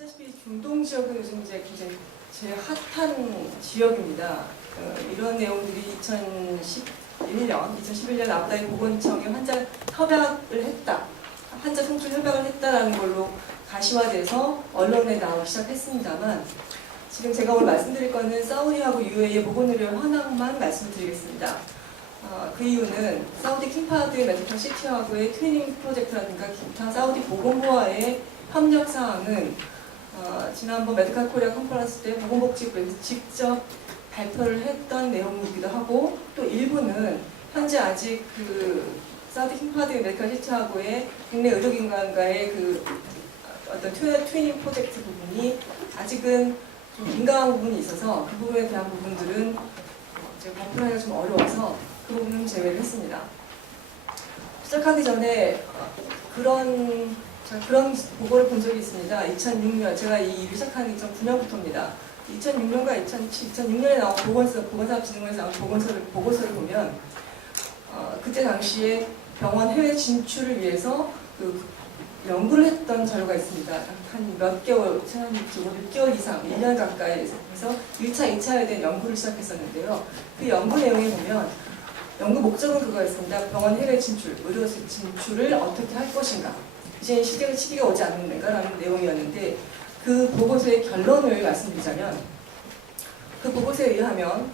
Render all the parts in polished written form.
아시다시피 중동 지역은 요즘 이제 굉장히 제일 핫한 지역입니다. 이런 내용들이 2011년 아부다비 보건청에 환자 협약을 했다, 환자 송출 협약을 했다라는 걸로 가시화돼서 언론에 나오기 시작했습니다만, 지금 제가 오늘 말씀드릴 거는 사우디하고 UAE의 보건의료 현황만 말씀드리겠습니다. 그 이유는 사우디 킹파드 메디컬 시티하고의 트위닝 프로젝트라든가 기타 사우디 보건부와의 협력 사항은 지난번 메디컬 코리아 컨퍼런스 때 보건복지부에서 직접 발표를 했던 내용이기도 하고, 또 일부는 현재 아직 그 사우디 킹파드 메디컬 시티하고의 국내 의료기관과의 그 어떤 트위닝 프로젝트 부분이 아직은 좀 민감한 부분이 있어서 그 부분에 대한 부분들은 제가 발표하기가 좀 어려워서 그 부분은 제외를 했습니다. 시작하기 전에 그런 보고를 본 적이 있습니다. 2006년, 제가 이 일을 시작한 2009년부터입니다. 2006년과 2006년에 나온 보건사업진흥원에서 나온 보고서를 보면 그때 당시에 병원 해외 진출을 위해서 그 연구를 했던 자료가 있습니다. 한 몇 개월, 한 6개월 이상, 1년 가까이 해서 1차, 2차에 대한 연구를 시작했었는데요. 그 연구 내용에 보면 연구 목적은 그거였습니다. 병원 해외 진출, 의료 진출을 어떻게 할 것인가. 이제 시기가 오지 않는가라는 내용이었는데, 그 보고서의 결론을 말씀드리자면, 그 보고서에 의하면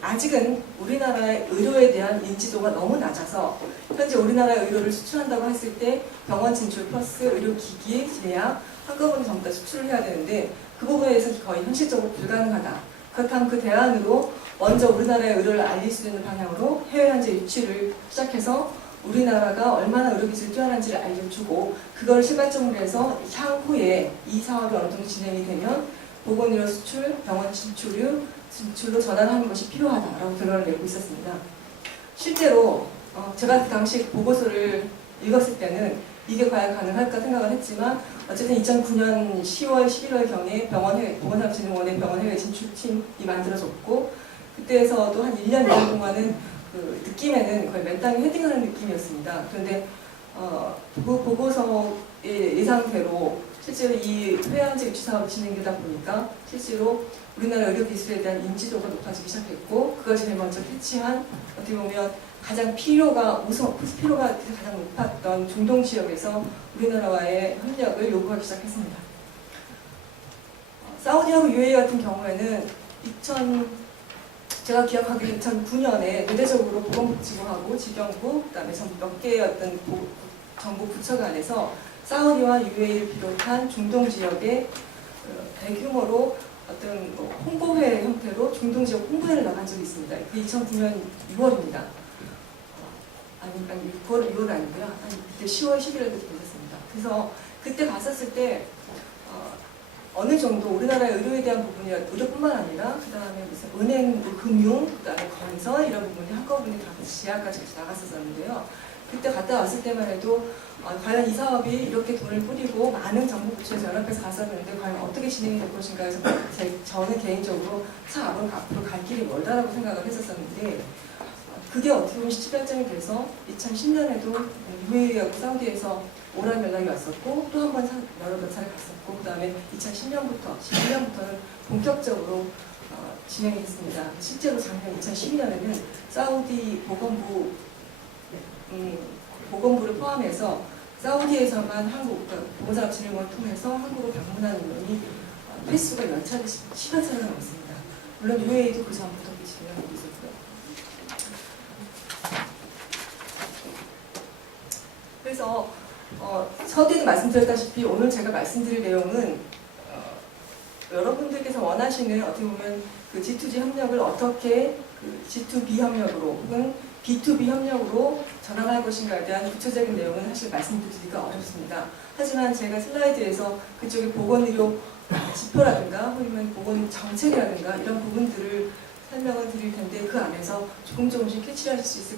아직은 우리나라의 의료에 대한 인지도가 너무 낮아서 현재 우리나라의 의료를 수출한다고 했을 때 병원 진출 플러스 의료기기, 제약 한꺼번에 전부 다 수출을 해야 되는데 그 부분에 대해서 거의 현실적으로 불가능하다. 그렇다면 그 대안으로 먼저 우리나라의 의료를 알릴 수 있는 방향으로 해외 현재 유치를 시작해서 우리나라가 얼마나 의료기술이 뛰어난지를 알려주고, 그걸 실발점으로 해서 향후에 이 사업이 어느 정도 진행이 되면 보건의료 수출, 병원 진출로 전환하는 것이 필요하다라고 결론을 내고 있었습니다. 실제로 제가 그 당시 보고서를 읽었을 때는 이게 과연 가능할까 생각을 했지만, 어쨌든 2009년 10월, 11월경에 보건사업진흥원의 병원 해외 진출팀이 만들어졌고, 그때에서도 한 1년, 2년 동안은 그 느낌에는 거의 맨땅에 헤딩하는 느낌이었습니다. 그런데 그 보고서의 예상대로 실제로 이 해외환자 유치 사업이 진행되다 보니까 실제로 우리나라 의료 기술에 대한 인지도가 높아지기 시작했고, 그걸 제일 먼저 캐치한, 어떻게 보면 가장 필요가 가장 높았던 중동 지역에서 우리나라와의 협력을 요구하기 시작했습니다. 사우디하고 UAE 같은 경우에는 제가 기억하기로 2009년에 대대적으로 보건복지부하고 지병부, 그다음에 몇 개의 어떤 정부 부처 간에서 사우디와 UAE를 비롯한 중동 지역에 대규모로 어떤 홍보회 형태로 중동 지역 홍보회를 나간 적이 있습니다. 그게 2009년 6월입니다. 아니 6월 아니고요. 그때 10월, 11월에 됐습니다. 그래서 그때 갔었을 때 어느 정도 우리나라의 의료에 대한 부분이 의료뿐만 아니라 그 다음에 무슨 은행, 금융, 그 다음에 건설 이런 부분이 한꺼번에 다 지하까지 나갔었는데요. 그때 갔다 왔을 때만 해도 과연 이 사업이 이렇게 돈을 뿌리고 많은 정부 부처에서 연합해서 갔었는데 과연 어떻게 진행이 될 것인가 해서 저는 개인적으로 참 앞으로 갈 길이 멀다라고 생각을 했었는데, 그게 어떻게 보면 시치발전이 돼서 2010년에도 UAE하고 사우디에서 오란 연락이 왔었고, 또 한 번 여러 차례 갔었고, 그 다음에 11년부터는 본격적으로 진행이 됐습니다. 실제로 작년 2012년에는 사우디 보건부를 포함해서 사우디에서만 한국 보건사업진흥원을 통해서 한국을 방문하는 인원이 횟수가 10여 차례가 넘었습니다. 물론 UAE도 그 전부터 진행하고 있었고요. 그래서 서두에도 말씀드렸다시피 오늘 제가 말씀드릴 내용은 여러분들께서 원하시는, 어떻게 보면 그 G2G 협력을 어떻게 그 G2B 협력으로 혹은 B2B 협력으로 전환할 것인가에 대한 구체적인 내용은 사실 말씀드리기가 어렵습니다. 하지만 제가 슬라이드에서 그쪽의 보건의료 지표라든가 혹은 보건 정책이라든가 이런 부분들을 설명을 드릴 텐데, 그 안에서 조금씩 캐치를 하실 수 있을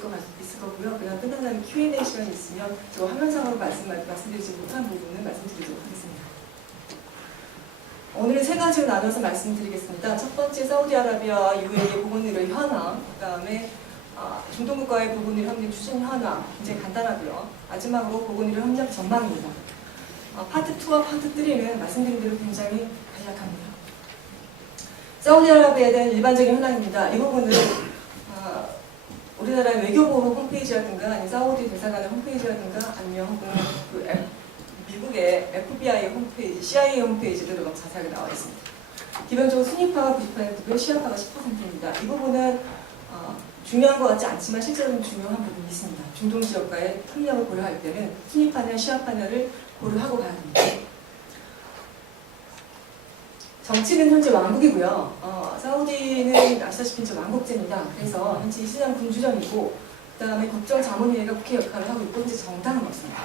거고요. 그냥 끝난 다음에 Q&A 시간이 있으면 저 화면상으로 말씀드리지 못한 부분은 말씀드리도록 하겠습니다. 오늘은 세 가지로 나눠서 말씀드리겠습니다. 첫 번째, 사우디아라비아와 UAE 보건의료 현황, 그 다음에 중동 국가의 보건의료 협력 추진 현황, 굉장히 간단하고요. 마지막으로 보건의료 협력 전망입니다. 파트 2와 파트 3는 말씀드린 대로 굉장히 간략합니다. 사우디아라비아에 대한 일반적인 현황입니다. 이 부분은 우리나라의 외교부 홈페이지라든가 아니면 사우디 대사관의 홈페이지라든가 아니면 혹은 미국의 FBI 홈페이지, CIA 홈페이지들도 막 자세하게 나와 있습니다. 기본적으로 순위파가 90%고요, 시아파가 10%입니다. 이 부분은 중요한 것 같지 않지만 실제로는 중요한 부분이 있습니다. 중동 지역과의 협력을 고려할 때는 순위파냐 시아파냐를 고려하고 가야 됩니다. 정치는 현재 왕국이고요. 사우디는 아시다시피 이제 왕국제입니다. 그래서 현재 이슬람 군주정이고 그 다음에 국정자문회의가 국회 역할을 하고 있고 이제 정당은 없습니다.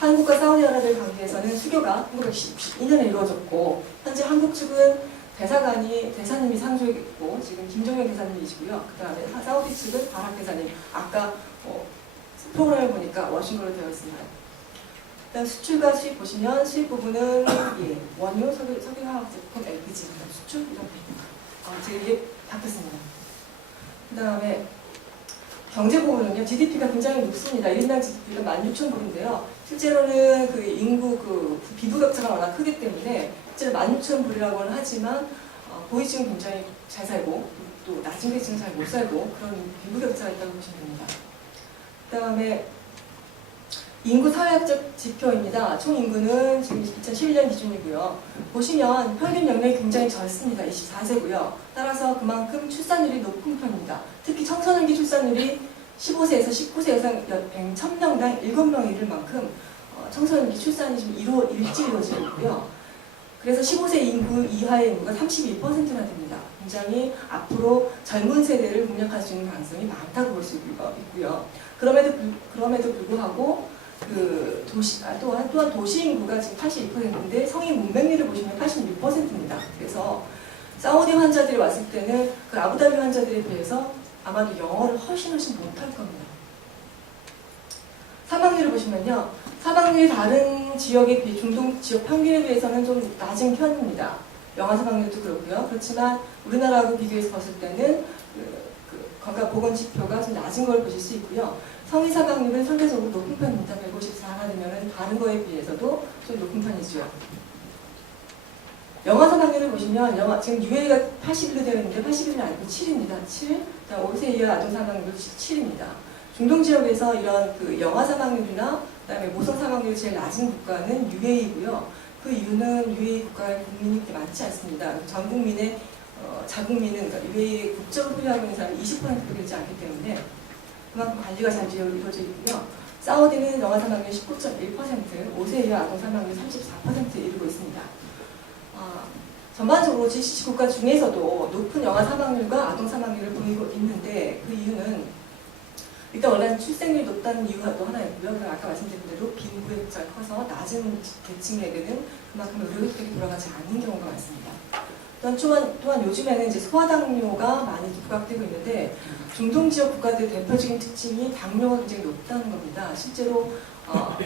한국과 사우디아라비아 관계에서는 수교가 1992년에 이루어졌고 현재 한국 측은 대사님이 상주했고 지금 김종현 대사님이시고요. 그 다음에 사우디 측은 바락 대사님, 아까 프로그램을 보니까 워싱턴으로 되어 있습니다. 일단 수출과 수입 보시면 수입 부분은 원유, 석유화학 제품, LPG 수출 이런 부분. 제가 이게 바뀌었습니다. 그 다음에 경제 부분은요, GDP가 굉장히 높습니다. 1인당 GDP가 16,000불인데요. 실제로는 그 인구 비부격차가 워낙 크기 때문에 실제로 16,000불이라고는 하지만 고위층은 굉장히 잘 살고 또 낮은 계층은 잘 못 살고 그런 비부격차가 있다고 보시면 됩니다. 그 다음에 인구 사회학적 지표입니다. 총 인구는 지금 2011년 기준이고요. 보시면 평균 연령이 굉장히 젊습니다. 24세고요. 따라서 그만큼 출산율이 높은 편입니다. 특히 청소년기 출산율이 15세에서 19세 이상 1,000명당 7명이 이를 만큼 청소년기 출산이 지금 일찍 이루어지고 있고요. 그래서 15세 인구 이하의 인구가 32%나 됩니다. 굉장히 앞으로 젊은 세대를 공략할 수 있는 가능성이 많다고 볼 수 있고요. 그럼에도 불구하고 또한 도시 인구가 지금 82%인데 성인 문맹률을 보시면 86%입니다. 그래서 사우디 환자들이 왔을 때는 그 아부다비 환자들에 비해서 아마도 영어를 훨씬 못할 겁니다. 사망률을 보시면요. 사망률이 다른 지역에 비해 중동 지역 평균에 비해서는 좀 낮은 편입니다. 영아 사망률도 그렇고요. 그렇지만 우리나라하고 비교해서 봤을 때는 건강보건 지표가 좀 낮은 걸 보실 수 있고요. 성인 사망률은 상대적으로 높은 편입니다. 154가 되면 다른 거에 비해서도 좀 높은 편이죠. 영아 사망률을 보시면 지금 UA가 80일로 되어 있는데 81은 아니고 7입니다. 7. 5세 이하 아동 사망률 7입니다. 중동 지역에서 이런 영아 사망률이나 그다음에 모성 사망률이 제일 낮은 국가는 UAE고요. 그 이유는 UAE 국가의 국민이 그렇게 많지 않습니다. 전 국민의 자국민은 그러니까 UAE 국적을 소유하고 있는 사람이 20%도 되지 않기 때문에 그만큼 관리가 잘 이루어져 있고요. 사우디는 영아 사망률 19.1%, 5세 이하 아동 사망률 34%에 이르고 있습니다. 전반적으로 GCC 국가 중에서도 높은 영아 사망률과 아동 사망률을 보이고 있는데 그 이유는 일단 원래 출생률이 높다는 이유가 또 하나 있고요. 아까 말씀드린 대로 빈부격차가 커서 낮은 계층에게는 그만큼 의료 혜택이 돌아가지 않는 경우가 많습니다. 또한 요즘에는 이제 소아당뇨가 많이 부각되고 있는데 중동 지역 국가들의 대표적인 특징이 당뇨가 굉장히 높다는 겁니다. 실제로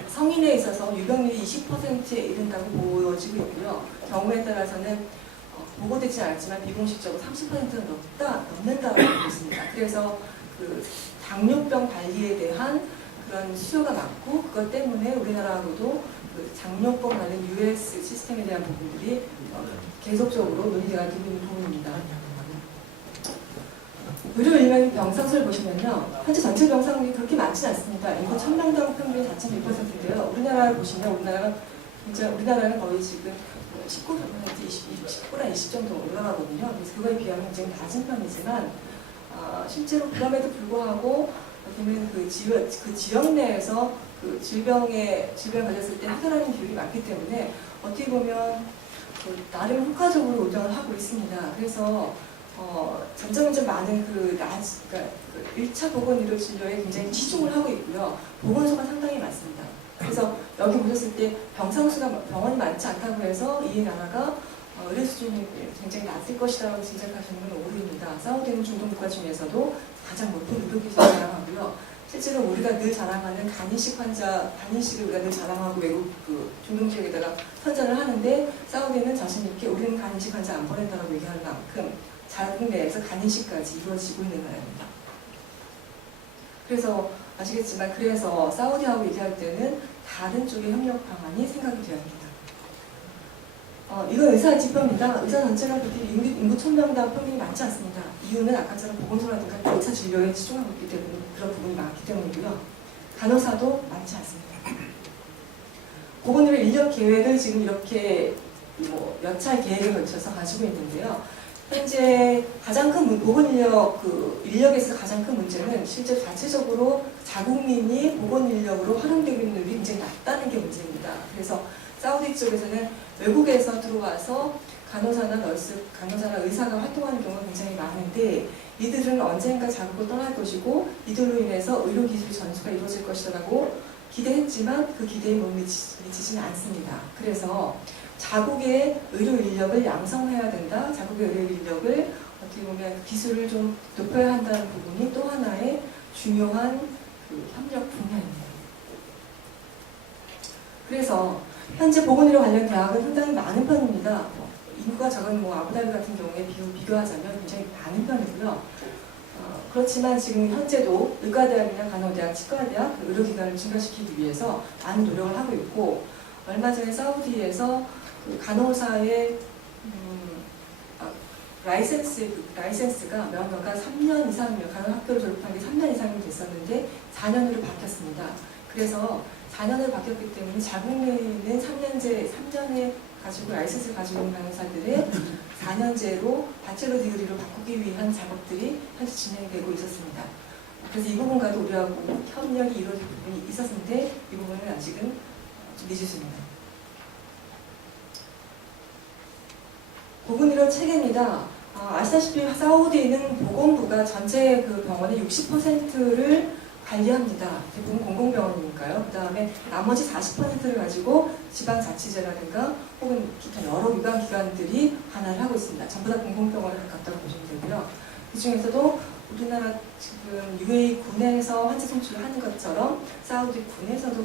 성인에 있어서 유병률이 20%에 이른다고 보여지고 있고요. 경우에 따라서는 보고되지 않았지만 비공식적으로 30%는 넘는다고 보고 있습니다. 그래서 당뇨병 관리에 대한 그런 수요가 많고 그것 때문에 우리나라하고도 당뇨병 관련 US 시스템에 대한 부분들이 계속적으로 논의가 되고 있는 부분입니다. 의료 인명 병상수를 보시면요. 현재 전체 병상이 그렇게 많지는 않습니다. 인구 1000명당 평균 4.1%인데요. 우리나라를 보시면 우리나라는 거의 지금 19랑 20 정도 올라가거든요. 그래서 그거에 비하면 굉장히 낮은 편이지만 실제로 그럼에도 불구하고 그 지역 내에서 질병을 가졌을 때 해결하는 비율이 많기 때문에 어떻게 보면 나름 효과적으로 운영을 하고 있습니다. 그래서 점점 많은 그러니까 1차 보건 의료 진료에 굉장히 치중을 하고 있고요. 보건소가 상당히 많습니다. 그래서 여기 보셨을 때 병원이 많지 않다고 해서 이 나라가 의료 수준이 굉장히 낮을 것이라고 짐작하시는 건 오류입니다. 사우디는 중동 국가 중에서도 가장 높은 의료 기술을 자랑하고요. 실제로 우리가 늘 자랑하는 간이식을 우리가 늘 자랑하고 외국 중동 지역에다가 선전을 하는데 사우디는 자신 있게 우리는 간이식 환자 안 보낸다고 얘기하는 만큼 자국 내에서 간이식까지 이루어지고 있는 나라입니다. 그래서 아시겠지만 그래서 사우디하고 얘기할 때는 다른 쪽의 협력 방안이 생각이 되어야 합니다. 이건 의사 지표입니다. 의사 전체가 그렇게 인구 1000명당 평균이 많지 않습니다. 이유는 아까처럼 보건소라든가 2차 진료에 치중하고 있기 때문에 그런 부분이 많기 때문이고요. 간호사도 많지 않습니다. 보건의료 인력 계획을 지금 이렇게 몇 차의 계획에 걸쳐서 가지고 있는데요. 현재 가장 큰 보건인력 인력에서 가장 큰 문제는 실제 자체적으로 자국민이 보건인력으로 활용되고 있는 능력이 굉장히 낮다는 게 문제입니다. 그래서 사우디 쪽에서는 외국에서 들어와서 간호사나 의사가 활동하는 경우가 굉장히 많은데 이들은 언젠가 자국을 떠날 것이고 이들로 인해서 의료기술 전수가 이루어질 것이라고 기대했지만 그 기대에 못 미치지는 않습니다. 그래서 자국의 의료 인력을 양성해야 된다. 자국의 의료 인력을 어떻게 보면 기술을 좀 높여야 한다는 부분이 또 하나의 중요한 협력 분야입니다. 그래서 현재 보건의료 관련 대학은 상당히 많은 편입니다. 인구가 적은 아부다비 같은 경우에 비교하자면 굉장히 많은 편이고요. 그렇지만 지금 현재도 의과대학이나 간호대학, 치과대학 의료기관을 증가시키기 위해서 많은 노력을 하고 있고 얼마 전에 사우디에서 간호사의 라이센스가 명가가 3년 이상이면 간호학교를 졸업한 게 3년 이상이 됐었는데 4년으로 바뀌었습니다. 그래서 4년을 바뀌었기 때문에 자국민은 3년에 가지고 라이센스를 가지고 있는 간호사들의 4년제로 바첼러 디그리로 바꾸기 위한 작업들이 현재 진행되고 있었습니다. 그래서 이 부분과도 우리하고 협력이 이루어질 부분이 있었는데 이 부분은 아직은 좀 늦었습니다. 보건의료 체계입니다. 아시다시피 사우디는 보건부가 전체 그 병원의 60%를 관리합니다. 대부분 공공병원이니까요. 그 다음에 나머지 40%를 가지고 지방자치제라든가 혹은 기타 여러 유관기관들이 관할을 하고 있습니다. 전부 다 공공병원에 가깝다고 보시면 되고요. 그 중에서도 우리나라 지금 UAE 군에서 환자 송출을 하는 것처럼 사우디 군에서도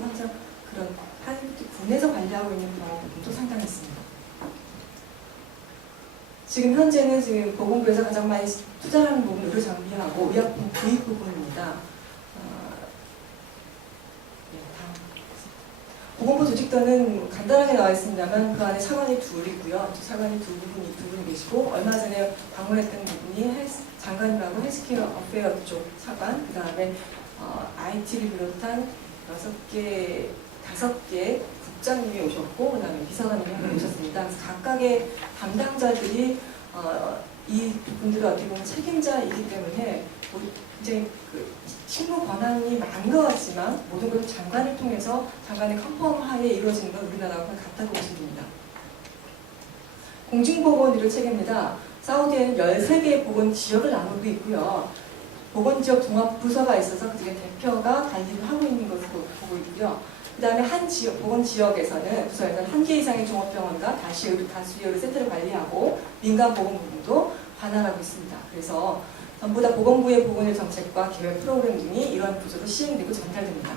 군에서 관리하고 있는 병원도 상당히 있습니다. 지금 현재는 지금 보건부에서 가장 많이 투자하는 부분은 의료 장비하고 의약품 구입 부분입니다. 보건부 조직도는 간단하게 나와 있습니다만 그 안에 차관이 둘이고요. 차관이 두 분이 계시고 얼마 전에 방문했던 분이 장관님하고 헬스케어 어페어 쪽 차관, 그 다음에 IT를 비롯한 5개 국장님이 오셨고 그 다음에 비서관님이 한 분 오셨습니다. 그래서 각각의 담당자들이 이 분들은 어떻게 보면 책임자이기 때문에 굉장히 실무 권한이 많은 것 같지만 모든 것을 장관을 통해서 장관의 컨펌 하에 이루어지는 건 우리나라와 같다고 보시면 됩니다. 공중보건의료 체계입니다. 사우디에는 13개의 보건 지역을 나누고 있고요. 보건지역 종합부서가 있어서 그중에 대표가 관리를 하고 있는 것으로 보고 있고요. 그 다음에 한 지역, 보건지역에서는 부서에서는 1개 이상의 종합병원과 다수의 의료센터를 관리하고 민간보건부도 관할하고 있습니다. 그래서 전부 다 보건부의 보건의료 정책과 계획 프로그램 등이 이러한 부서로 시행되고 전달됩니다.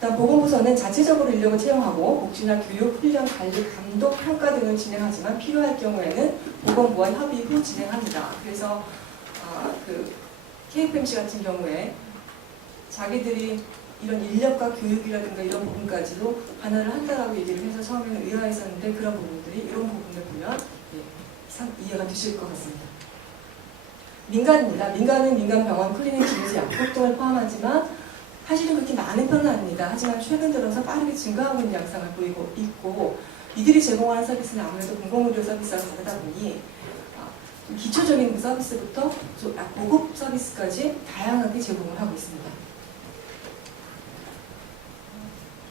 다음 보건부서는 자체적으로 인력을 채용하고 복지나 교육, 훈련, 관리, 감독, 평가 등을 진행하지만 필요할 경우에는 보건부와 협의 후 진행합니다. 그래서 KFMC 같은 경우에 자기들이 이런 인력과 교육이라든가 이런 부분까지도 관할을 한다라고 얘기를 해서 처음에는 의아했었는데 그런 부분들이 이런 부분을 보면 이해가 되실 것 같습니다. 민간입니다. 민간은 민간병원, 클리닉, 진료소, 약국 등을 포함하지만 사실은 그렇게 많은 편은 아닙니다. 하지만 최근 들어서 빠르게 증가하고 있는 양상을 보이고 있고 이들이 제공하는 서비스는 아무래도 공공의료 서비스와 다르다 보니 기초적인 서비스부터 고급 서비스까지 다양하게 제공을 하고 있습니다.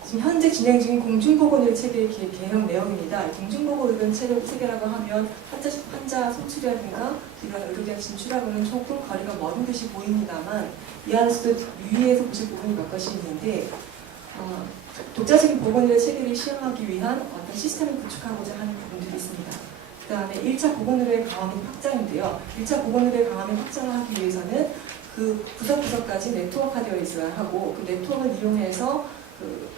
지금 현재 진행 중인 공중보건의료 체계의 개혁 내용입니다. 공중보건의료 체계라고 하면 환자 송출이라든가 이런 의료기관 진출하고는 조금 거리가 먼 듯이 보입니다만 이 안에서도 유의해서 보실 부분이 몇 가지 있는데 독자적인 보건의료 체계를 시행하기 위한 어떤 시스템을 구축하고자 하는 부분들이 있습니다. 그 다음에 1차 보건의료의 강화민 확장인데요. 1차 보건의료의 강화민 확장을 하기 위해서는 그 구석구석까지 네트워크화되어 있어야 하고 그 네트워크를 이용해서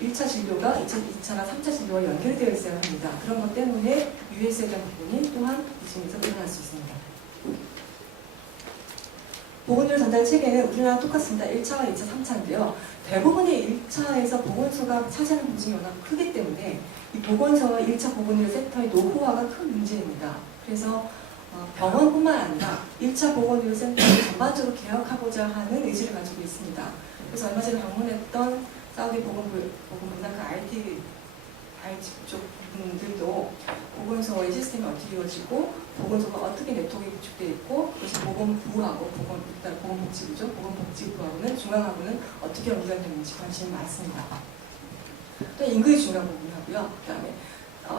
1차 진료가 2차나 3차 진료와 연결되어 있어야 합니다. 그런 것 때문에 US에 대한 부분이 또한 이 중에서 일어날 수 있습니다. 보건의료 전달 체계는 우리나라 똑같습니다. 1차와 2차, 3차인데요. 대부분의 1차에서 보건소가 차지하는 비중이 워낙 크기 때문에 이 보건소와 1차 보건의료 센터의 노후화가 큰 문제입니다. 그래서 병원뿐만 아니라 1차 보건의료 센터를 전반적으로 개혁하고자 하는 의지를 가지고 있습니다. 그래서 얼마 전에 방문했던 사우디 보건부나 그 IT 쪽 분들도 보건소의 시스템이 어떻게 이루어지고 보건소가 어떻게 네트워크에 구축되어 있고 그것이 보건부하고 보건복지부죠. 보건복지부하고는 중앙하고는 어떻게 연결되는지 관심이 많습니다. 또 인구의 중요한 부분하고요. 그다음에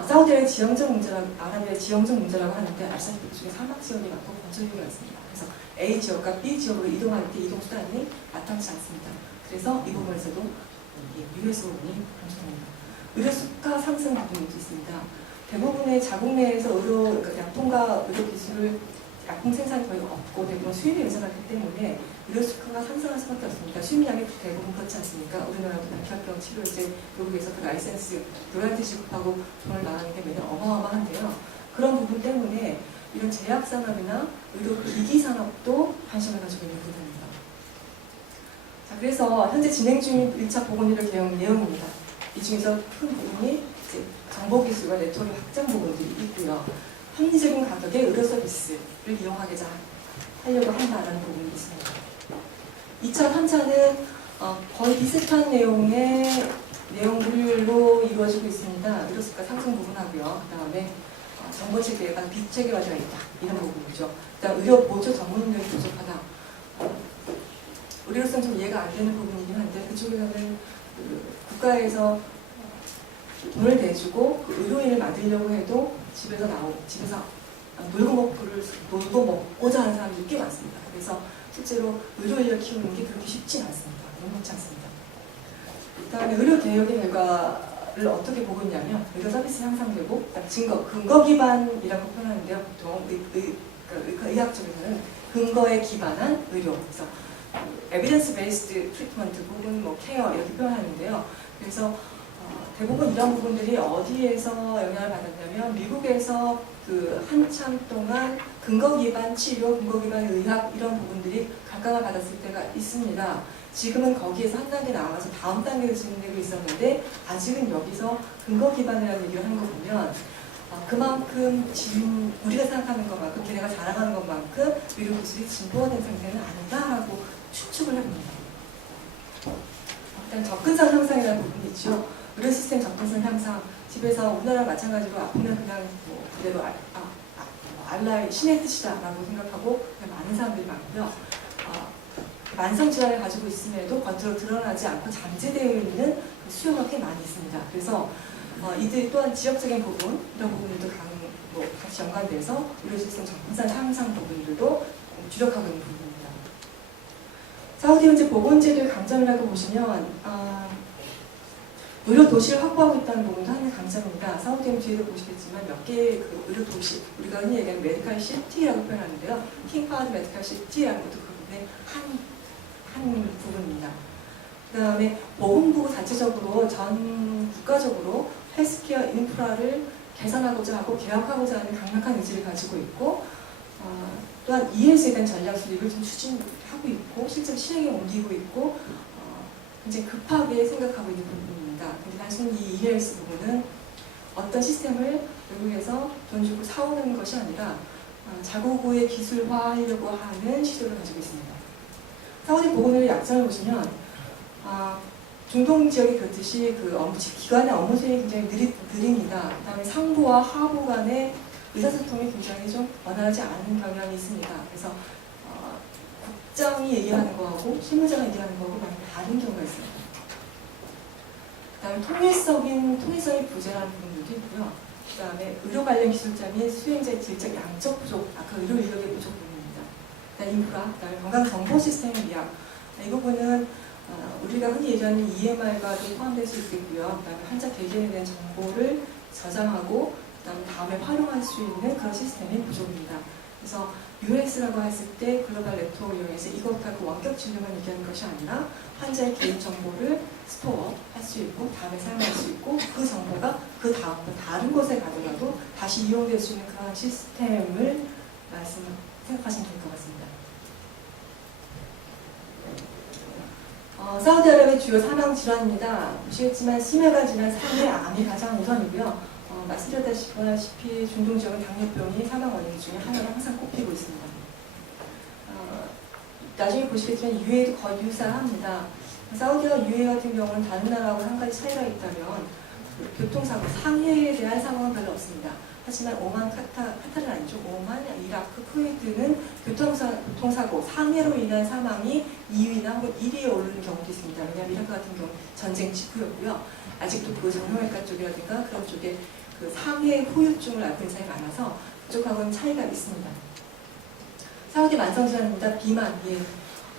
사우디의 지형적 문제라고 아라비아의 지형적 문제라고 하는데 아시다시피 그중에 사막 지역이 많고 건설력이 많습니다. 그래서 A 지역과 B 지역으로 이동할 때 이동 수단이 마땅치 않습니다. 그래서 이 부분에서도 유해수 부분이 감소합니다. 의료 수가 상승 부분도 있습니다. 대부분의 자국 내에서 그러니까 약품과 의료 기술을 약품 생산이 거의 없고 대부분 수입에 의존하기 때문에 의료 수가가 상승할 수밖에 없습니다. 수입량이 대부분 그렇지 않습니까? 우리나라도 백혈병 치료제 외국에서 그 라이센스 로열티 지급하고 돈을 나가는 게 매년 어마어마한데요. 그런 부분 때문에 이런 제약 산업이나 의료 기기 산업도 관심을 가지고 있는 부분입니다. 자, 그래서 현재 진행 중인 1차 보건의료 개혁 내용입니다. 이 중에서 큰 부분이 이제 정보기술과 네트워크 확장 부분들이 있고요. 합리적인 가격의 의료 서비스를 이용하고자 하려고 한다는 부분이 있습니다. 2차, 3차는 거의 비슷한 내용들로 이루어지고 있습니다. 의료 수가 상승 부분하고요. 그 다음에 정보체계가 빅체계화되어 있다. 이런 부분이죠. 그다음 의료 보조 전문 인력이 부족하다. 우리로서는 좀 이해가 안 되는 부분이긴 한데 그쪽에서는 국가에서 돈을 내주고 그 의료인을 만들려고 해도 집에서 놀고 먹고자 하는 사람들이 꽤 많습니다. 그래서 실제로 의료 인력 키우는 게 그렇게 쉽지 않습니다. 녹록지 않습니다. 그다음에 의료 개혁의 결과를 어떻게 보고 있냐면 의료 서비스 향상되고 근거 기반이라고 표현하는데요. 보통 의학 쪽에서는 근거에 기반한 의료, 그래서 에비던스 베이스드 트리트먼트 혹은 케어 이렇게 표현하는데요. 그래서 대부분 이런 부분들이 어디에서 영향을 받았냐면 미국에서 그 한참 동안 근거 기반 치료, 근거 기반 의학 이런 부분들이 각광을 받았을 때가 있습니다. 지금은 거기에서 한 단계 나와서 다음 단계로 진행되고 있었는데 아직은 여기서 근거 기반이라는 얘기를 하는 거 보면 그만큼 지금 우리가 생각하는 것만큼 걔네가 자랑하는 것만큼 의료 기술이 진보가 된 상태는 아니다라고 추측을 해봅니다. 일단 접근성 향상이라는 부분이 있죠. 의료 시스템 접근성 향상. 집에서 우리나라 마찬가지로 아프면 그냥 그대로 알라의 신의 뜻이다라고 생각하고 그냥 많은 사람들이 많고요. 만성 질환을 가지고 있음에도 겉으로 드러나지 않고 잠재되어 있는 그 수요가 꽤 많이 있습니다. 그래서 이들이 또한 지역적인 부분, 이런 부분들도 같이 연관돼서 의료 시스템 접근성 향상 부분들도 주력하고 있는 부분입니다. 사우디 현재 보건제도의 강점이라고 보시면 의료 도시를 확보하고 있다는 부분도 하나의 강점입니다. 사우디는 뒤에도 보시겠지만 몇 개의 그 의료 도시, 우리가 흔히 얘기하는 메디컬 시티라고 표현하는데요. 킹파드 메디컬 시티라는 것도 그 부분의 한 부분입니다. 그 다음에 보건부 자체적으로 전 국가적으로 헬스케어 인프라를 개선하고자 하고 개혁하고자 하는 강력한 의지를 가지고 있고 또한 EHS에 대한 전략 수립을 좀 추진하고 있고 실제로 실행에 옮기고 있고 굉장히 급하게 생각하고 있는 부분입니다. 근데 단순히 이 EHS 부분은 어떤 시스템을 외국에서 돈 주고 사오는 것이 아니라 자국의 기술화하려고 하는 시도를 가지고 있습니다. 사우디 보건의료 약점을 보시면 중동 지역이 그렇듯이 기관의 업무 수행이 굉장히 느립니다. 그 다음에 상부와 하부 간의 의사소통이 굉장히 좀 원활하지 않은 경향이 있습니다. 그래서 국장이 얘기하는 거하고 실무자가 얘기하는 거하고 많이 다른 경우가 있습니다. 그 다음에 통일성이 부재라는 부분도 있고요. 그 다음에 의료 관련 기술자 및 수행자의 질적 양적 부족, 아까 의료 인력의 부족 부분입니다. 그 다음에 인프라, 그 다음에 건강정보 시스템의 미약. 이 부분은 우리가 흔히 얘기하는 EMR과도 포함될 수 있겠고요. 그 다음에 환자 개개인에 대한 정보를 저장하고 다음에 활용할 수 있는 그런 시스템이 부족입니다. 그래서 US라고 했을 때 글로벌 네트워크를 이용해서 이것과 그 원격 진료만 얘기하는 것이 아니라 환자의 개인 정보를 스토어할 수 있고 다음에 사용할 수 있고 그 정보가 그 다음부터 다른 곳에 가더라도 다시 이용될 수 있는 그런 시스템을 생각하시면 될 것 같습니다. 사우디아라비아의 주요 사망 질환입니다. 보시겠지만 심혈관 질환, 상해, 암이 가장 우선이고요. 말씀드렸다시피 중동 지역은 당뇨병이 사망 원인 중에 하나로 항상 꼽히고 있습니다. 나중에 보시겠지만 UAE도 거의 유사합니다. 사우디와 UAE 같은 경우는 다른 나라하고 한 가지 차이가 있다면 교통사고, 상해에 대한 상황은 별로 없습니다. 하지만 오만, 카타르는 아니죠. 오만, 이라크, 쿠웨이트는 교통사고, 상해로 인한 사망이 2위나 혹은 1위에 오르는 경우도 있습니다. 왜냐하면 이라크 같은 경우 전쟁 직후였고요. 아직도 그 정형외과 쪽이라든가 그런 쪽에 그 상해 후유증을 앓고 있는 사람이 많아서 그쪽하고는 차이가 있습니다. 사우디 만성질환입니다. 비만,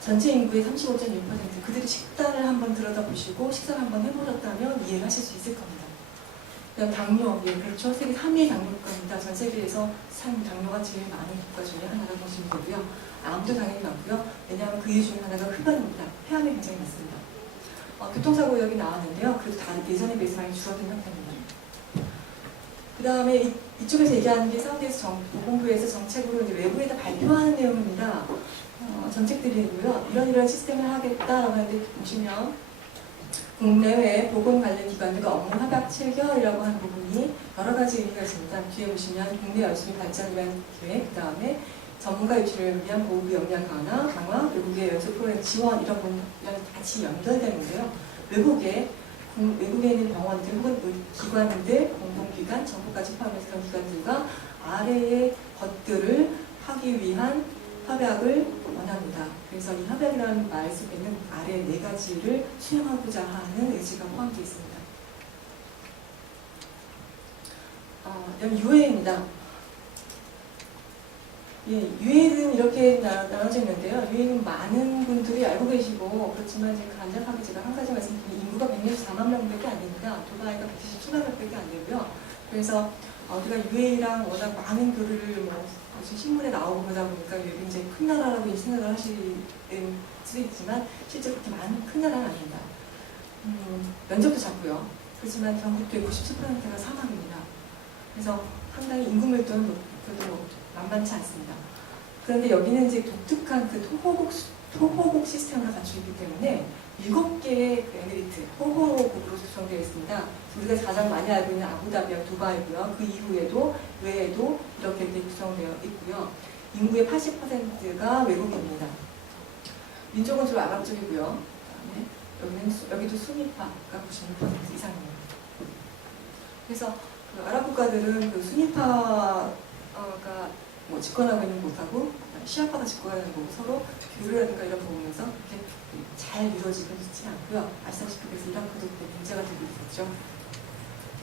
전체 인구의 35.6%. 그들이 식단을 한번 들여다보시고 식사를 한번 해보셨다면 이해를 하실 수 있을 겁니다. 그다음 당뇨, 그렇죠. 세계 3위 당뇨국가입니다. 전 세계에서 당뇨가 제일 많은 국가 중에 하나라고 보시면 되고요. 암도 당연히 많고요. 왜냐하면 그 이유 중에 하나가 흡연입니다. 폐암이 굉장히 많습니다. 교통사고 여기 나왔는데요. 그래도 다 예전에 비해서 많이 줄어든 형태입니다. 그 다음에 이쪽에서 얘기하는 게 사우디에서 보건부에서 정책으로 이제 외부에다 발표하는 내용입니다. 정책들이고요. 이런 시스템을 하겠다라고 하는데 보시면 국내외 보건 관련 기관들과 업무 협약 체결이라고 하는 부분이 여러 가지 의미가 있습니다. 뒤에 보시면 국내 열심히 발전을 위한 계획, 그 다음에 전문가 유치를 위한 보호구 역량 강화, 외국의 연수 프로그램 지원 이런 부분이 같이 연결되는데요. 외국에 있는 병원들 혹은 기관들, 공공기관, 정부까지 포함해서 그런 기관들과 아래의 것들을 하기 위한 협약을 원합니다. 그래서 이 협약이라는 말 속에는 아래 4가지를 수행하고자 하는 의지가 포함되어 있습니다. 그다음 UAE입니다. UAE는 이렇게 나눠져 있는데요. UAE는 많은 분들이 알고 계시고 그렇지만 이제 간략하게 제가 한 가지 말씀드리면 인구가 164만 명밖에 안 됩니다. 두바이가 127만 명밖에 안 되고요. 그래서 우리가 UAE랑 워낙 많은 교류를 신문에 나오고 그러다 보니까 굉장히 큰 나라라고 생각을 하실 수도 있지만 실제로 그렇게 큰 나라는 아닙니다. 면적도 작고요. 그렇지만 전국도의 97%가 사막입니다. 그래서 상당히 인구 밀도는 높고도 만만치 않습니다. 그런데 여기는 이제 독특한 그 토호국 시스템을 갖추고 있기 때문에 7개의 그 에미리트, 토호국으로 구성되어 있습니다. 우리가 가장 많이 알고 있는 아부다비와 두바이고요. 그 이후에도 외에도 이렇게 구성되어 있고요. 인구의 80%가 외국인입니다. 민족은 주로 아랍 쪽이고요. 그다음에 여기도 수니파가 96% 이상입니다. 그래서 그 아랍 국가들은 그 수니파가 집권하고 있는 곳하고 시아파가 집권하는 곳 서로 교류라든가 이런 부분에서 이렇게 잘 이루어지고 있지 않고요. 아시다시피 그래서 이라크도 문제가 되고 있었죠.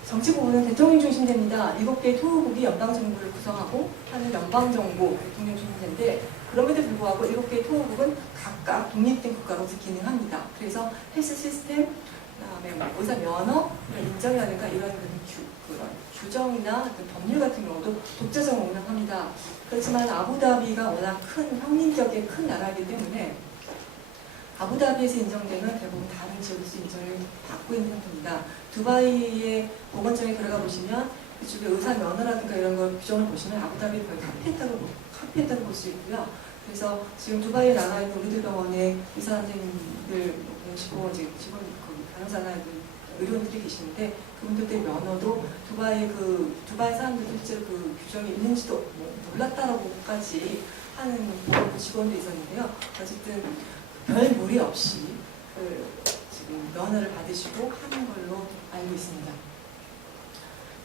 정치 부분은 대통령 중심제입니다. 7개의 토호국이 연방정부를 구성하고 하는 연방정부 대통령 중심제인데 그럼에도 불구하고 7개의 토호국은 각각 독립된 국가로서 기능합니다. 그래서 헬스 시스템, 그다음에 의사 면허를 인정이라든가 이런 규정이나 법률 같은 경우도 독자적으로 운영합니다. 그렇지만 아부다비가 워낙 큰 형민격의 큰 나라이기 때문에 아부다비에서 인정되면 대부분 다른 지역에서 인정을 받고 있는 상태입니다. 두바이의 보건청에 들어가 보시면 그쪽에 의사 면허라든가 이런 걸 규정을 보시면 아부다비를 거의 카피했다고 볼 수 있고요. 그래서 지금 두바이에 나가 있는 우리들 병원의 의사 선생님들 모시고 이제 직원 간호사나 의료원들이 계시는데 그분들의 면허도 두바이 사람들도 실제로 그 규정이 있는지도 몰랐다라고까지 하는 보건 직원도 있었는데요. 어쨌든 별 무리 없이 지금 면허를 받으시고 하는 걸로 알고 있습니다.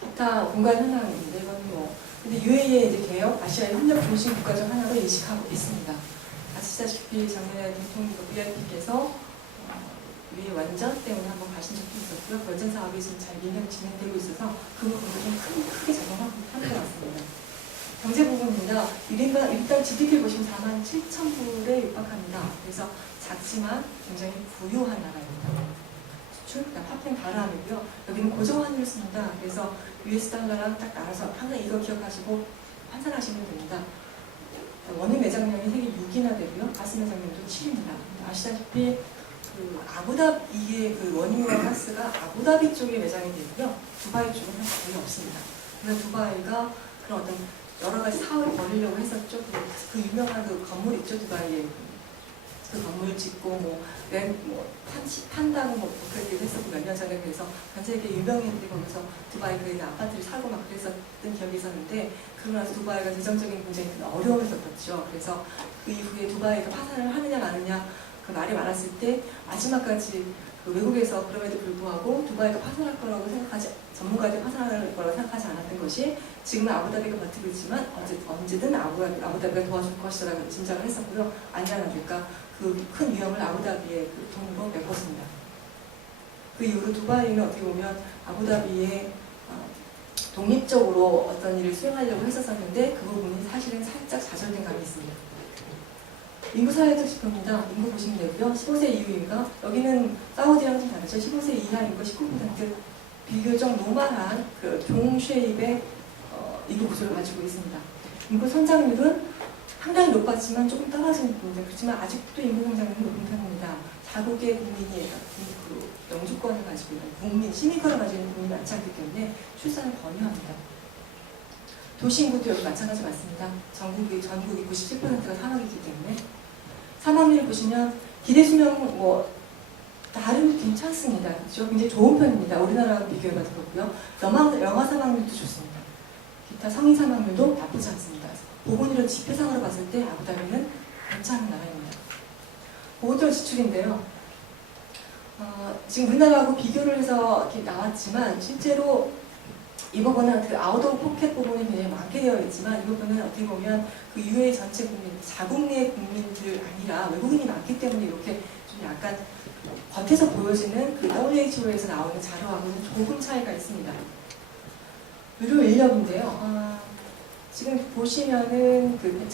기타 공간 현황입니다. 이건 근데 UAE의 이제 개혁, 아시아의 협력 중심 국가 중 하나로 인식하고 있습니다. 아시다시피 작년에 대통령 VIP께서 위에 완전 때문에 한번 가신 적도 있었고요. 원전 사업이 지금 잘 진행되고 있어서 그 부분도 좀 크게 작용하고 하는 것 같습니다. 경제 부분입니다. 일단 GDP 보시면 47,000불에 육박합니다. 그래서 작지만 굉장히 부유한 나라입니다. 수출, 화폐는 달러이고요. 여기는 고정환율을 씁니다. 그래서 US 달러랑 딱 나눠서 항상 이거 기억하시고 환산하시면 됩니다. 원유 매장량이 세계 6위나 되고요. 가스 매장량도 7위입니다. 아시다시피 이게 그 원유와 가스가 아부다비 쪽에 매장이 되고요. 두바이 쪽은 거의 없습니다. 그래서 두바이가 그런 어떤 여러 가지 사업을 벌이려고 했었죠. 그 유명한 그 건물 있죠, 두바이에. 그 건물 짓고 판다고 그렇게 했었고 몇 년 전에. 그래서 전 세계 유명인들이 거기서 두바이 그 아파트를 사고 막 그랬었던 기억이 있었는데, 그러고 나서 두바이가 재정적인 굉장히 큰 어려움을 겪었죠. 그래서 그 이후에 두바이가 파산을 하느냐 마느냐 그 말이 많았을 때 마지막까지 그 외국에서 그럼에도 불구하고 두바이가 파산할 거라고 전문가들이 파산할 거라고 생각하지 않았던 것이, 지금은 아부다비가 버티고 있지만 언제든 아부다비가 도와줄 것이라고 짐작을 했었고요. 아니나 다를까 그 큰 위험을 아부다비의 그 돈으로 메꿨습니다. 그 이후로 두바이는 어떻게 보면 아부다비의 독립적으로 어떤 일을 수행하려고 했었는데, 그 부분이 사실은 살짝 좌절된 감이 있습니다. 인구 사회적 지표입니다. 인구 보시면 되고요. 15세 이후인가? 여기는 사우디랑 좀 다르죠. 15세 이하 인구 19% 비교적 노멀한 그 종 쉐입의 인구 구조를 가지고 있습니다. 인구 성장률은 상당히 높았지만 조금 떨어지는 부분들, 그렇지만 아직도 인구 성장률은 높은 편입니다. 자국의 국민이 그 영주권을 가지고 있는 시민권을 가지고 있는 국민이 많지 않기 때문에 출산을 권유합니다. 도시 인구도 여기 마찬가지 맞습니다. 전국이 97%가 사망이기 때문에. 사망률을 보시면 기대 수명 나름 괜찮습니다. 그렇죠? 굉장히 좋은 편입니다. 우리나라와 비교해봐 들었고요. 영아 사망률도 좋습니다. 기타 성인 사망률도 나쁘지 않습니다. 보건의료 지표상으로 봤을 때 아부다비는 괜찮은 나라입니다. 보건의료 지출인데요. 지금 우리나라하고 비교를 해서 이렇게 나왔지만, 실제로 이 부분은 그 아웃 오브 포켓 부분이 굉장히 많게 되어 있지만, 이 부분은 어떻게 보면 그 UAE 전체 국민, 자국 내 국민들 아니라 외국인이 많기 때문에 이렇게 좀 약간 겉에서 보여지는 그 WHO에서 나오는 자료하고는 조금 차이가 있습니다. 의료 인력인데요. 지금 보시면은 그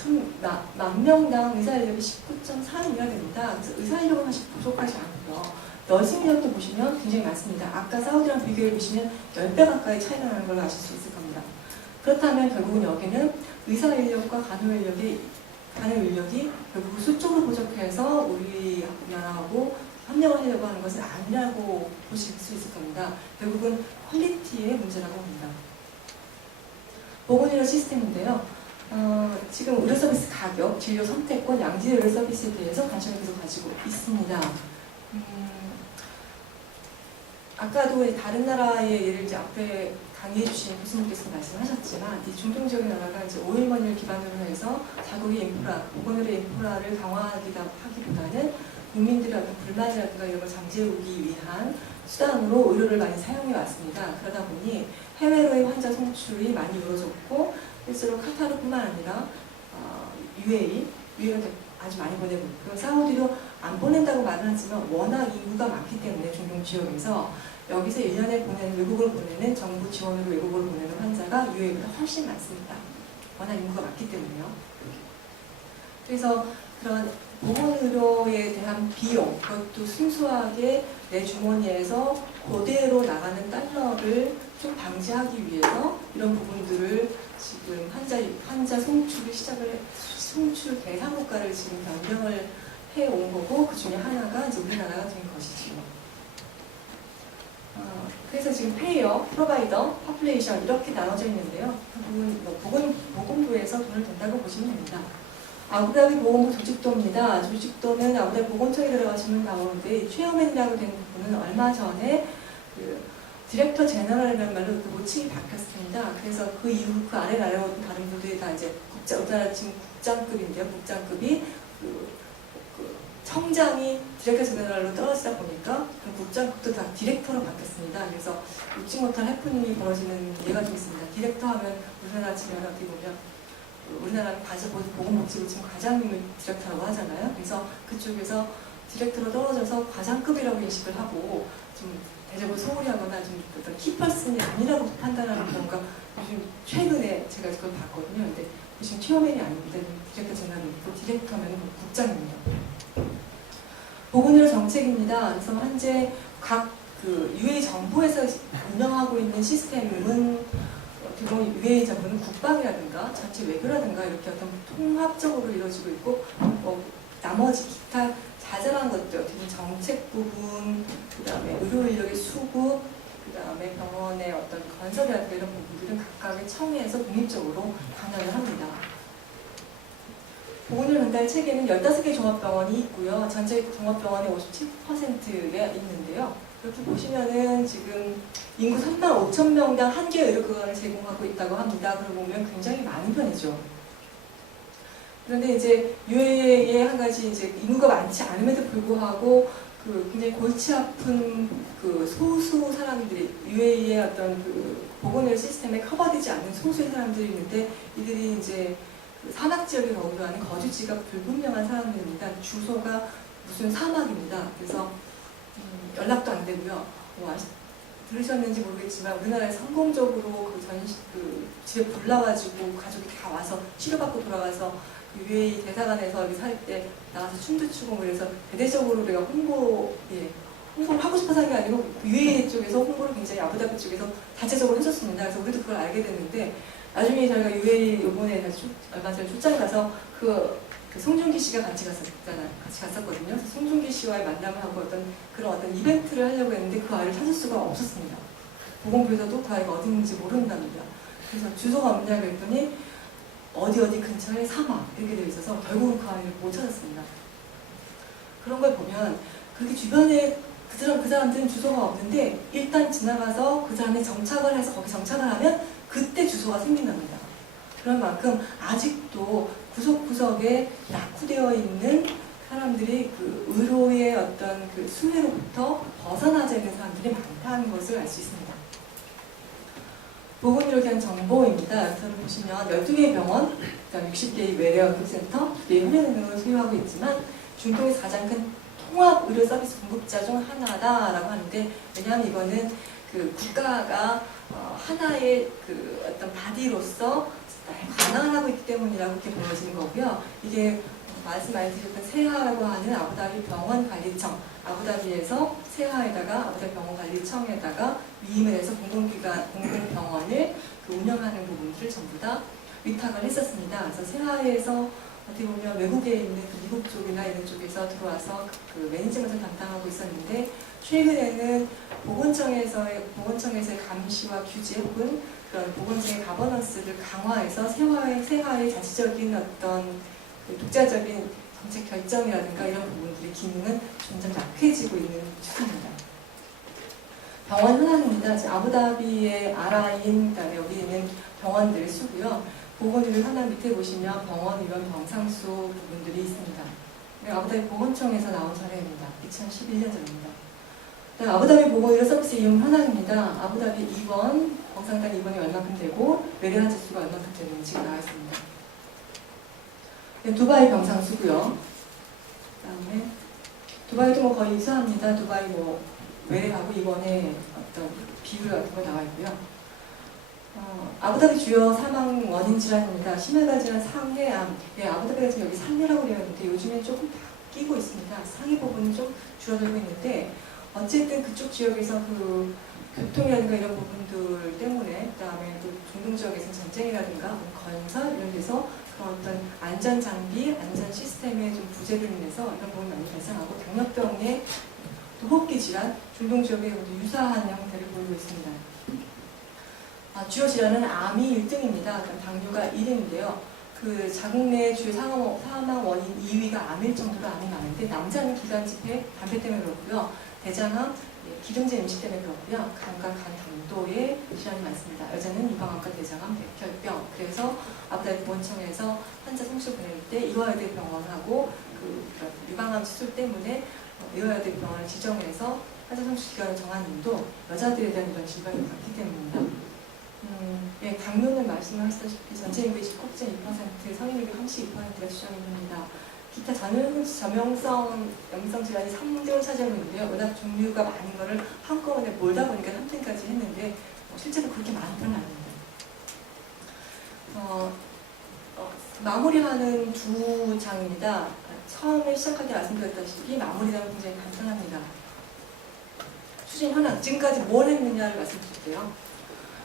만 명당 의사 인력이 19.4인이나 됩니다. 그래서 의사 인력은 사실 부족하지 않고요. 너싱 인력도 보시면 굉장히 많습니다. 아까 사우디랑 비교해 보시면 10배 가까이 차이가 나는 걸 아실 수 있을 겁니다. 그렇다면 결국은 여기는 의사 인력과 간호 인력이 결국 수적으로 부족해서 우리나라하고 협력을 하려고 하는 것은 아니라고 보실 수 있을 겁니다. 결국은 퀄리티의 문제라고 봅니다. 보건의료 시스템인데요. 지금 의료 서비스 가격, 진료 선택권, 양질 의료 서비스에 대해서 관심을 계속 가지고 있습니다. 아까도 다른 나라의 예를 이제 앞에 강의해 주신 교수님께서 말씀하셨지만, 이 중동 지역의 나라가 이제 오일머니를 기반으로 해서 자국의 인프라, 보건의료 인프라를 강화하기보다는 국민들의 어떤 불만이라든가 이런 걸 잠재우기 위한 수단으로 의료를 많이 사용해 왔습니다. 그러다 보니 해외로의 환자 송출이 많이 이루어졌고, 실제로 카타르뿐만 아니라 UAE가 아주 많이 보내고 있고요. 사우디도 안 보낸다고 말은 하지만 워낙 인구가 많기 때문에 중동 지역에서 여기서 1년에 외국을 보내는 정부 지원으로 외국을 보내는 환자가 UAE보다 훨씬 많습니다. 워낙 인구가 많기 때문에요. 그래서 그런 보건의료에 대한 비용, 그것도 순수하게 내 주머니에서 그대로 나가는 달러를 좀 방지하기 위해서 이런 부분들을 지금 환자 송출 대상 국가를 지금 변경을 해온 거고, 그 중에 하나가 이제 우리나라가 된 것이지요. 그래서 지금 페이어, 프로바이더, 파퓰레이션 이렇게 나눠져 있는데요. 그 부분 보건부에서 돈을 댄다고 보시면 됩니다. 아부다비 보건부 조직도입니다. 조직도는 아부다비 보건청에 들어가시면 나오는데, 체어맨이라고 된 부분은 얼마 전에 그 디렉터 제너럴이라는 말로 그 모칭이 바뀌었습니다. 그래서 그 이후 그 아래 나라고 다른 분들이 다 이제 우리나라 지금 국장급인데요. 국장급이 그 청장이 디렉터 제너럴로 떨어지다 보니까 그 국장급도 다 디렉터로 바뀌었습니다. 그래서 웃지 못할 해프닝이 벌어지는 예가 좀 있습니다. 디렉터 하면 우리나라 치면 어떻게 보면 우리나라는 보건복지부 지금 과장님을 디렉터라고 하잖아요. 그래서 그쪽에서 디렉터로 떨어져서 과장급이라고 인식을 하고 좀 대접을 소홀히 하거나 좀 어떤 키퍼슨이 아니라고 판단하는 경우가 요즘 최근에 제가 그걸 봤거든요. 근데 지금 체어맨이 아닙니다. 디렉터 제너럴이고 디렉터면 국장입니다. 보건의료 정책입니다. 그래서 현재 각 그 UAE 정부에서 운영하고 있는 시스템은 어떻게 보면 UAE 정부는 국방이라든가 전체 외교라든가 이렇게 어떤 통합적으로 이루어지고 있고, 나머지 기타 자잘한 것들, 어떻게 보면 정책 부분, 그 다음에 의료 인력의 수급, 그 다음에 병원의 어떤 건설이라든가 이런 부분들은 각각의 청에서 독립적으로 관여를 합니다. 보건을 전달 체계는 15개 종합병원이 있고요. 전체 종합병원의 57%가 있는데요. 이렇게 보시면은 지금 인구 3만 5천 명당 한 개의 의료기관을 제공하고 있다고 합니다. 그러고 보면 굉장히 많은 편이죠. 그런데 이제 UAE의 한 가지 이제 인구가 많지 않음에도 불구하고 굉장히 골치 아픈 소수 사람들이 UAE의 어떤 보건의료 시스템에 커버되지 않는 소수의 사람들이 있는데 이들이 이제 산악 지역에 거주하는 거주지가 불분명한 사람들입니다. 주소가 무슨 사막입니다. 그래서 연락도 안 되고요. 들으셨는지 모르겠지만 우리나라에 성공적으로 집에 불 나가지고 가족이 다 와서 치료받고 돌아가서 UAE 대사관에서 여기 살 때 나와서 춤도 추고 그래서 대대적으로 우리가 홍보를 하고 싶어서 한 게 아니고 UAE 쪽에서 홍보를 굉장히 아부다비 쪽에서 자체적으로 해줬습니다. 그래서 우리도 그걸 알게 됐는데 나중에 저희가 UAE 이번에 얼마 전에 출장 가서 송중기 씨가 같이 갔었거든요. 그래서 송중기 씨와의 만남을 하고 그런 이벤트를 하려고 했는데 그 아이를 찾을 수가 없었습니다. 보건부에서도 그 아이가 어디 있는지 모른답니다. 그래서 주소가 없냐 그랬더니 어디 근처에 사막 이렇게 되어 있어서 결국은 그 아이를 못 찾았습니다. 그런 걸 보면 그렇게 주변에 그 사람들은 주소가 없는데 일단 지나가서 그 사람이 정착을 해서 거기 정착을 하면 그때 주소가 생긴답니다. 그런 만큼 아직도 구석구석에 낙후되어 있는 사람들이 의료의 어떤 수혜로부터 벗어나져 있는 사람들이 많다는 것을 알 수 있습니다. 보건의료에 대한 정보입니다. 여기서 보시면 12개의 병원, 60개의 외래의학센터, 2개의 훈련능력을 소유하고 있지만 중동에서 가장 큰 통합 의료 서비스 공급자 중 하나다라고 하는데 왜냐하면 이거는 국가가 하나의 어떤 바디로서 관할을 하고 있기 때문이라고 이렇게 보여지는 거고요. 이게 말씀 많이 드렸던 세하라고 하는 아부다비 병원관리청, 아부다비에서 세하에다가 아부다비 병원관리청에다가 위임을 해서 공공병원을 운영하는 부분들을 전부 다 위탁을 했었습니다. 그래서 세하에서 어떻게 보면 외국에 있는 미국 쪽이나 이런 쪽에서 들어와서 매니지먼트를 담당하고 있었는데 최근에는 보건청에서의 감시와 규제 혹은 그런 보건청의 가버넌스를 강화해서 세하의 자체적인 어떤 독자적인 정책 결정이라든가 이런 부분들의 기능은 점점 약해지고 있는 추세입니다. 병원 현황입니다. 아부다비의 아라인, 그다음에 여기 있는 병원들 수고요. 보건의료 현황 밑에 보시면 병원 의원 병상수 부분들이 있습니다. 아부다비 보건청에서 나온 사례입니다. 2011년 전입니다. 아부다비 보건의료 서비스 이용 현황입니다. 아부다비 입원, 병상당 입원이 얼마큼 되고 외래화 지수가 얼마큼 되는지 나와 있습니다. 두바이 병상수고요. 그다음에 두바이도 거의 유사합니다. 두바이 외래하고 입원의 어떤 비율 같은 거 나와 있고요. 아부다비 주요 사망 원인 질환입니다. 심혈관 질환, 상해암. 아부다비가 지금 여기 상해라고 되어 있는데 요즘엔 조금 바뀌고 있습니다. 상해 부분은 좀 줄어들고 있는데 어쨌든 그쪽 지역에서 교통이라든가 이런 부분들 때문에 그다음에 또 중동 지역에서 전쟁이라든가 건설 이런 데서 그런 어떤 안전 장비, 안전 시스템의 좀 부재로 인해서 이런 부분이 많이 발생하고 당뇨병의 또 호흡기 질환, 중동 지역에 유사한 형태를 보이고 있습니다. 주요 질환은 암이 1등입니다. 당뇨가 1등인데요. 자국 내 주요 사망 원인 2위가 암일 정도로 암이 많은데 남자는 기관지폐, 담배 때문에 그렇고요. 대장암, 기름진 음식 때문에 그렇고요. 간과 간 당도의 질환이 많습니다. 여자는 유방암과 대장암, 백혈병. 그래서 아부다비 보건청에서 환자 성실 보낼 때 이화여대 병원하고 유방암 수술 때문에 이화여대 병원을 지정해서 환자 성실 기간을 정한 이유도 여자들에 대한 이런 질병이 많기 때문입니다. 당뇨는 말씀하셨다시피 전체 인구의 19.2%, 성인 인구의 32%가 추정됩니다. 기타 저명성 질환이 3등을 차지하고 있는데요. 워낙 종류가 많은 거를 한꺼번에 몰다 보니까 3등까지 했는데 실제로 그렇게 많은 편은 아닙니다. 마무리하는 두 장입니다. 처음에 시작할 때 말씀드렸다시피 마무리라는 굉장히 간단합니다. 추진 현황, 지금까지 뭘 했느냐를 말씀드릴게요.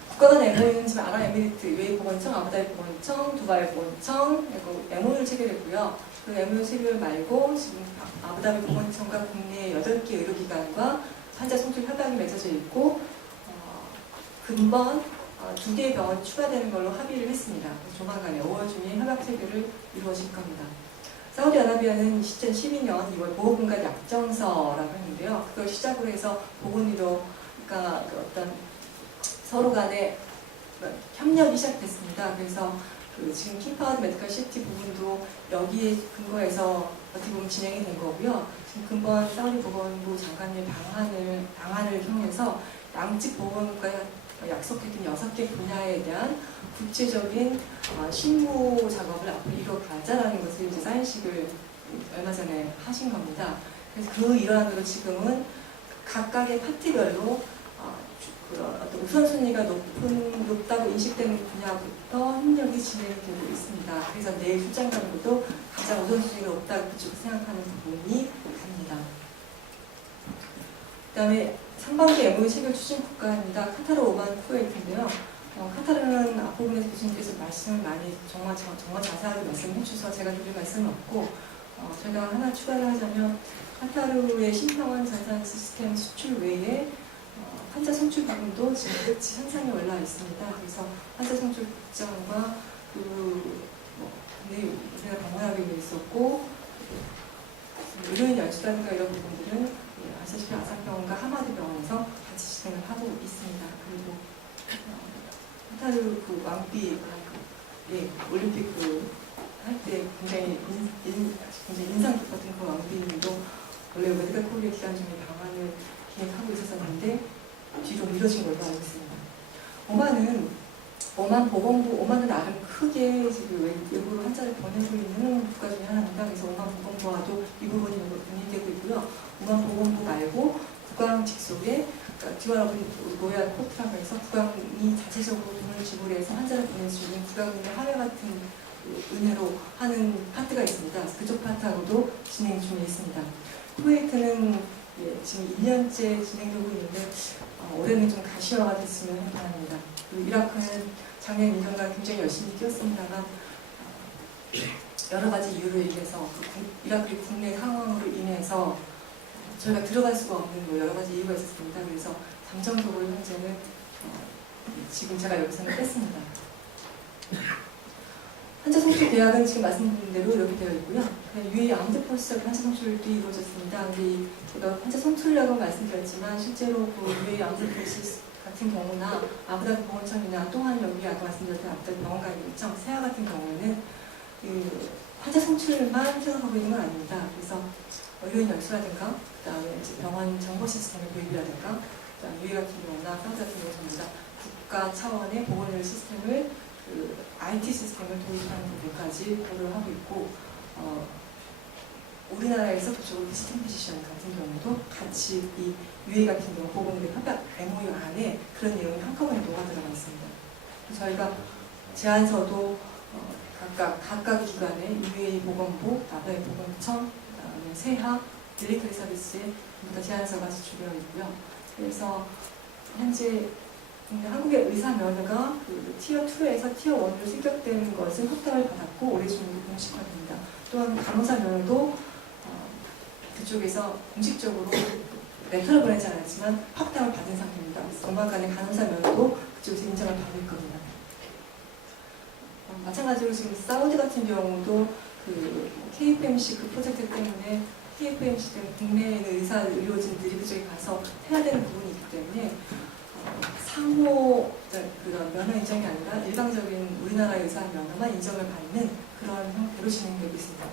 국가 간 MOU는 지금 아랍에미리트, UAE 보건청, 아부다비 보건청, 두바이 보건청, 그리고 MOU를 체결했고요. 그 MOU 체결 말고 지금 아부다비 보건청과 국내 8개 의료기관과 환자 성출 협약이 맺어져 있고 근본 2개의 병원이 추가되는 걸로 합의를 했습니다. 조만간에 5월 중에 협약 체결을 이루어질 겁니다. 사우디아라비아는 2012년 2월 보호분과 약정서라고 했는데요. 그걸 시작으로 해서 보건의료, 그러니까 어떤 서로 간에 협력이 시작됐습니다. 그래서 지금 킹파워드 메디컬 시티 부분도 여기에 근거해서 어떻게 보면 진행이 된 거고요. 지금 근본 사우디 보건부 장관의 방안을 통해서 양측 보건국가 약속했던 6개 분야에 대한 구체적인 실무 작업을 앞으로 이뤄가자라는 것을 이제 사인식을 얼마 전에 하신 겁니다. 그래서 그 일환으로 지금은 각각의 파트별로 어떤 우선순위가 높다고 인식되는 분야부터 협력이 진행되고 있습니다. 그래서 내일 출장 가는 것도 가장 우선순위가 높다고 그쪽으로 생각하는 부분이 갑니다. 그 다음에 상반기 MOU 체결 추진 국가입니다. 카타르, 오만, 쿠웨이트인데요. 카타르는 앞부분에서 교수님께서 말씀을 많이 정말 자세하게 말씀해 주셔서 제가 드릴 말씀은 없고 제가 하나 추가를 하자면 카타르의 신평원 전산 시스템 수출 외에 환자 송출 부분도 지금 같이 현상이 올라와 있습니다. 그래서 환자 송출 국장과 우리가 방문하기로 있었고 의료인 연수라든가 이런 부분들은 아시다시피 아산병원과 하마드병원에서 같이 진행을 하고 있습니다. 그리고 카타르 왕비 올림픽 할 때 굉장히 인상 깊었던 그 왕비님도 원래 메디컬 코리아 기간 중에 방안을 기획하고 있었는데 뒤로 미뤄진 걸로 알고 있습니다. 오만은 나름 크게 지금 외국으로 환자를 보내고 있는 국가 중에 하나입니다. 그래서 오만 보건부와도 이 부분이 논의되고 있고요. 오만 보건부 말고 국왕 직속에 듀얼 로얄 코트라고 해서 국왕이 자체적으로 돈을 지불해서 환자를 보낼 수 있는 국왕의 하회 같은 은혜로 하는 파트가 있습니다. 그쪽 파트하고도 진행 중에 있습니다. 쿠웨이트는 지금 2년째 진행되고 있는데 올해는 좀 가시화가 됐으면 바랍니다. 그리고 이라크는 작년 2년간 굉장히 열심히 뛰었습니다만 여러 가지 이유로 인해서 이라크의 국내 상황으로 인해서 저희가 들어갈 수가 없는 여러 가지 이유가 있었습니다. 그래서 잠정적으로 현재는 지금 제가 여기서는 뺐습니다. 환자 송출 계약은 지금 말씀드린 대로 이렇게 되어 있고요. UAE 암드포스적 환자 송출도 이루어졌습니다. 근데 제가 환자 송출이라고 말씀드렸지만 실제로 그 UAE 암드포스 같은 경우나 아부다비 보건청이나 또한 여기 아까 말씀드렸던 아부다비 병원과 일정 세아 같은 경우에는 그 환자 송출만 생각하고 있는 건 아닙니다. 그래서 의료인 연수라든가 그다음에 병원 정보 시스템의 도입이라든가 그다음에 UAE 같은 경우나 사우디 같은 경우 전부 다 국가 차원의 보건의료 시스템을 IT 시스템을 도입하는 부분까지 고려를 하고 있고 우리나라에서 그쪽으로 비스팅 피지션 같은 경우도 같이 이 UA 같은 경우 보건의료 협약 MOU 안에 그런 내용이 한꺼번에 녹아 들어가 있습니다. 저희가 제안서도 각각 기관의 UA 보건부, 아부다비 보건청, 그다음에 세하, 밀리터리 서비스에 모두 제안서가 제출되어 있고요. 그래서 현재 한국의 의사 면허가 티어 2에서 티어 1으로 승격되는 것은 확답을 받았고 올해 중으로 공식화됩니다. 또한 간호사 면허도 그쪽에서 공식적으로 레터를 보내지 않았지만 확답을 받은 상태입니다. 조만간에 간호사 면허도 그쪽에서 인정을 받을 겁니다. 마찬가지로 지금 사우디 같은 경우도 KFMC 프로젝트 때문에 KFMC 때문에 국내에 있는 의료진들이 그쪽에 가서 해야 되는 부분이 있기 때문에 상호 그런 면허 인정이 아니라 일방적인 우리나라 의사 면허만 인정을 받는 그런 형태로 진행되고 있습니다.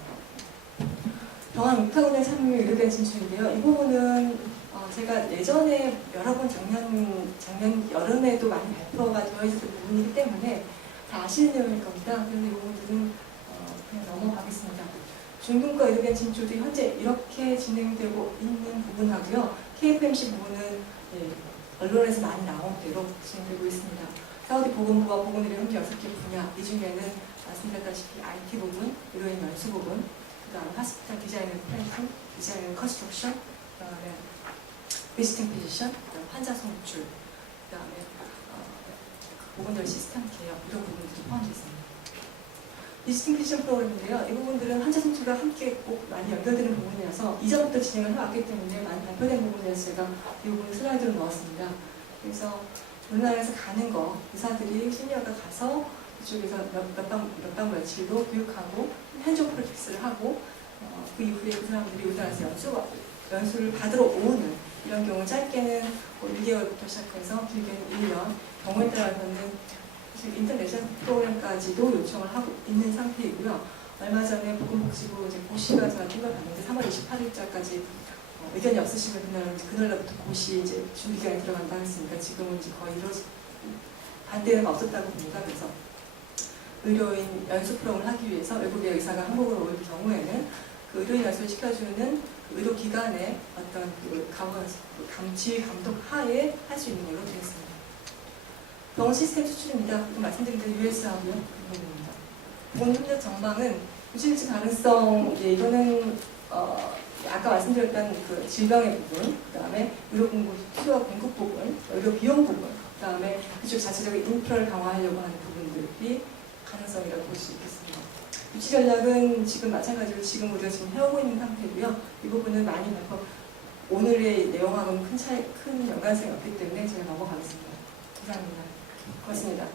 병원 육타군의 참여 의료계 진출인데요. 이 부분은 제가 예전에 여러 번 작년 여름에도 많이 발표가 되어 있었던 부분이기 때문에 다 아시는 내용일 겁니다. 그런데 이 부분들은 그냥 넘어가겠습니다. 중등과 의료계 진출도 현재 이렇게 진행되고 있는 부분하고요. KFMC 부분은 언론에서 많이 나온 대로 진행되고 있습니다. 사우디 보건부와 보건의료 협력 6개 분야, 이 중에는 말씀드렸다시피 IT 부분, 의료인 연수 부분, 그 다음에 하스피탈 디자인 앤 플랜팅, 디자인 앤 컨스트럭션, 그 다음에 비스팅 피지션, 그 다음에 환자 송출, 그 다음에 보건의료 시스템 개혁, 이런 부분들이 포함되어 있습니다. 비스팅 피지션 프로그램인데요. 이 부분들은 환자 송출과 함께 꼭 많이 연결되는 부분이라서 이전부터 진행을 해왔기 때문에 많이 발표된 부분이라서 제가 이 부분을 슬라이드로 넣었습니다. 그래서 우리나라에서 가는 거, 의사들이 시니어가 가서 그쪽에서 몇 박 며칠도 교육하고 현장 프로젝트를 하고 그 이후에 그 사람들이 우리나라에서 연수를 받으러 오는 이런 경우 짧게는 6개월부터 시작해서 길게는 1년, 경우에 따라서는 사실 인터내셔널 프로그램까지도 요청을 하고 있는 상태이고요. 얼마 전에 보건복지부 고시가 같은 걸 봤는데 3월 28일자까지 의견이 없으시면 그날부터 고시 이제 준비 기간에 들어간다 했으니까 지금은 이제 거의 반대는 없었다고 봅니다. 그래서 의료인 연수 프로그램을 하기 위해서 외국의 의사가 한국으로 올 경우에는 그 의료인 연수를 시켜주는 그 의료기관의 어떤 지휘 감독 하에 할 수 있는 걸로 되겠습니다. 병원 시스템 수출입니다. 말씀드린 대로 US하고요. 그 부분입니다. 보건협력 전망은 유실증 가능성, 이거는 아까 말씀드렸던 그 질병의 부분, 그 다음에 의료 수요와 공급 부분, 의료 비용 부분, 그 다음에 그쪽 자체적인 인프라를 강화하려고 하는 부분들이 가능성이라고 볼 수 있겠습니다. 유치 전략은 지금 마찬가지로 지금 우리가 지금 해오고 있는 상태고요. 이 부분은 많이 오늘의 내용하고는 큰 연관성이 없기 때문에 제가 넘어가겠습니다. 이상입니다. 고맙습니다.